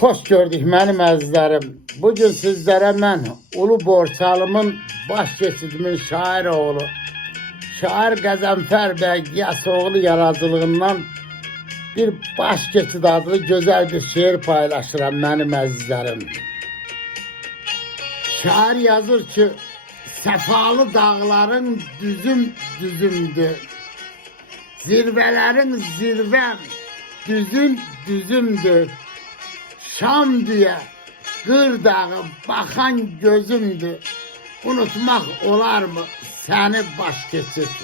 Hoş gördük mənim əzizlərim. Bugün sizlərə mən Ulu Borçalımın baş keçidimin şair oğlu, şair Qəzənfər bəy Qiyasoğlu yaradıcılığından bir baş keçid adlı gözəl bir şeir paylaşıram mənim əzizlərim. Şair yazır ki, səfalı dağların düzüm düzümdür. Zirvələrin zirvəm düzüm düzümdür. Şam diye Qır dağı baxan gözümdür. Unutmaq olar mı səni baş keçid?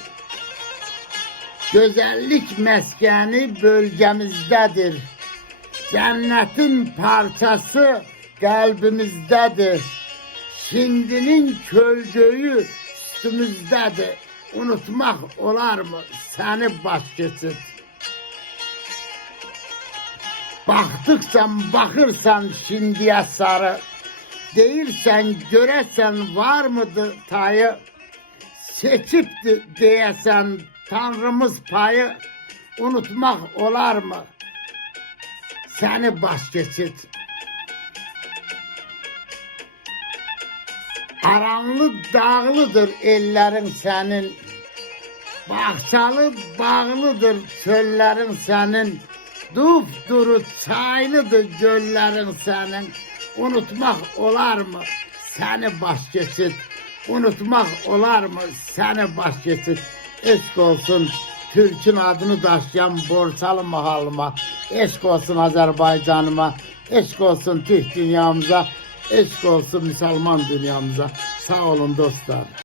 Gözəllik məskəni bölgəmizdədir. Cənnətin parçası qəlbimizdədir. Şimdinin kölgəyi üstümüzdədir. Unutmaq olar mı səni baş keçid? Baktıksan bakırsan şimdiye sarı, değilsen göresen var mıdır tayı, seçipti diyesen Tanrımız payı, unutmak olar mı seni baş keçid? Aranlı dağlıdır ellerin senin, bahçalı bağlıdır çöllerin senin, dupduru çaylıdır göllerin senin. Unutmak olar mı seni baş keçid? Unutmak olar mı seni baş keçid? Eşk olsun Türk'ün adını daşıyan Borçalı mahalıma, eşk olsun Azerbaycanıma, eşk olsun Türk dünyamıza, eşk olsun Müslüman dünyamıza. Sağ olun dostlar.